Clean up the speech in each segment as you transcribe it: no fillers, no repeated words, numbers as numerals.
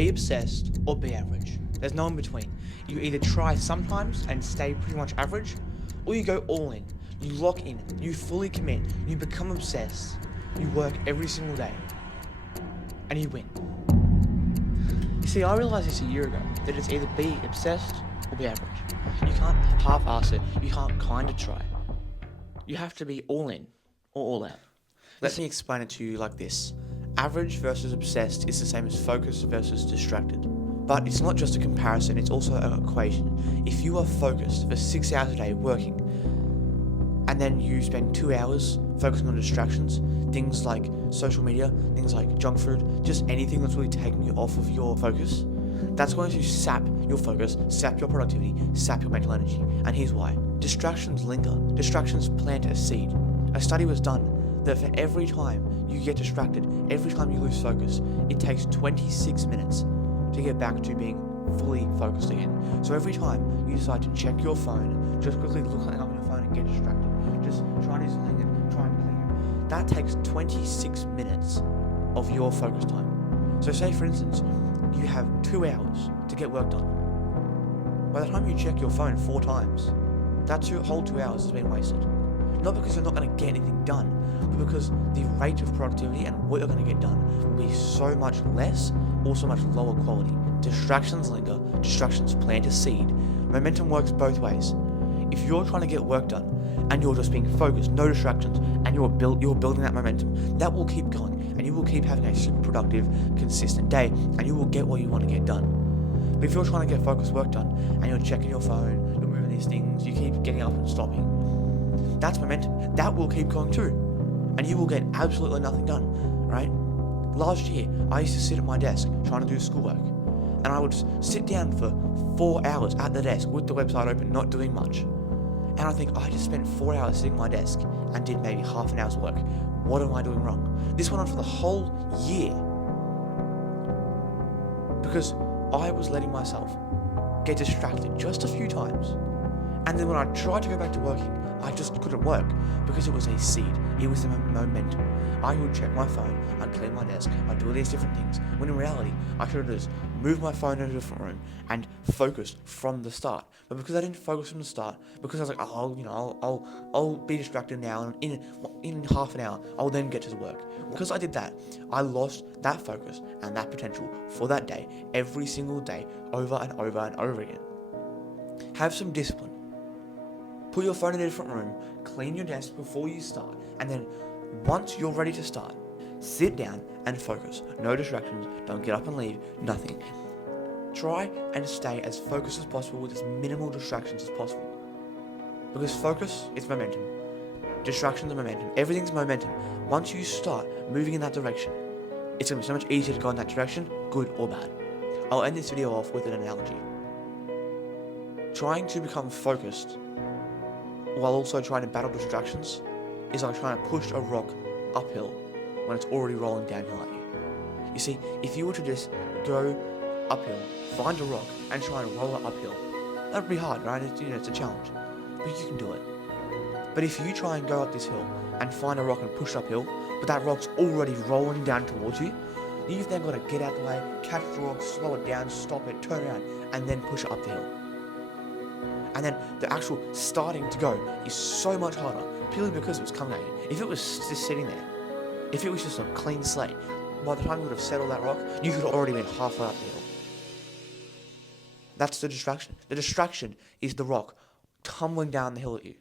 be obsessed or be average. There's no in between. You either try sometimes and stay pretty much average, or you go all in. You lock in, you fully commit, you become obsessed, you work every single day, and you win. You see, I realised this a year ago, that it's either be obsessed or be average. You can't half-ass it, you can't kinda try. You have to be all in or all out. Let me explain it to you like this. Average versus obsessed is the same as focused versus distracted. But it's not just a comparison, it's also an equation. If you are focused for 6 hours a day working, and then you spend 2 hours focusing on distractions, things like social media, things like junk food, just anything that's really taking you off of your focus, that's going to sap your focus, sap your productivity, sap your mental energy. And here's why. Distractions linger. Distractions plant a seed. A study was done that for every time you get distracted, every time you lose focus, it takes 26 minutes to get back to being fully focused again. So every time you decide to check your phone, just quickly look something up on your phone and get distracted, just try and do something and try and clear, that takes 26 minutes of your focus time. So say for instance, you have 2 hours to get work done. By the time you check your phone 4 times, that whole 2 hours has been wasted. Not because you're not going to get anything done, but because the rate of productivity and what you're going to get done will be so much less or so much lower quality. Distractions linger, distractions plant a seed. Momentum works both ways. If you're trying to get work done and you're just being focused, no distractions, and you're building that momentum, that will keep going and you will keep having a super productive, consistent day and you will get what you want to get done. But if you're trying to get focused work done and you're checking your phone, you're moving these things, you keep getting up and stopping, that's momentum. That will keep going too. And you will get absolutely nothing done, right? Last year, I used to sit at my desk trying to do schoolwork. And I would sit down for 4 hours at the desk with the website open, not doing much. And I think, I just spent 4 hours sitting at my desk and did maybe half an hour's work. What am I doing wrong? This went on for the whole year. Because I was letting myself get distracted just a few times. And then when I tried to go back to working, I just couldn't work because it was a seed. It was the momentum. I would check my phone, I'd clean my desk, I'd do all these different things. When in reality, I should have just moved my phone in a different room and focused from the start. But because I didn't focus from the start, because I was like, I'll be distracted now, and in half an hour, I'll then get to the work. Because I did that, I lost that focus and that potential for that day, every single day, over and over and over again. Have some discipline. Put your phone in a different room, clean your desk before you start, and then once you're ready to start, sit down and focus. No distractions, don't get up and leave, nothing. Try and stay as focused as possible with as minimal distractions as possible. Because focus is momentum. Distractions are momentum. Everything's momentum. Once you start moving in that direction, it's going to be so much easier to go in that direction, good or bad. I'll end this video off with an analogy. Trying to become focused while also trying to battle distractions is like trying to push a rock uphill when it's already rolling downhill at you. You see, if you were to just go uphill, find a rock, and try and roll it uphill, that would be hard, right? It's a challenge, but you can do it. But if you try and go up this hill and find a rock and push uphill, but that rock's already rolling down towards you, you've then got to get out of the way, catch the rock, slow it down, stop it, turn around, and then push it up the hill. And then the actual starting to go is so much harder, purely because it was coming at you. If it was just sitting there, if it was just a clean slate, by the time you would have settled that rock, you could have already been halfway up the hill. That's the distraction. The distraction is the rock tumbling down the hill at you.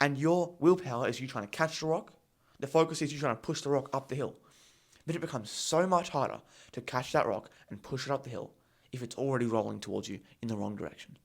And your willpower is you trying to catch the rock. The focus is you trying to push the rock up the hill. But it becomes so much harder to catch that rock and push it up the hill if it's already rolling towards you in the wrong direction.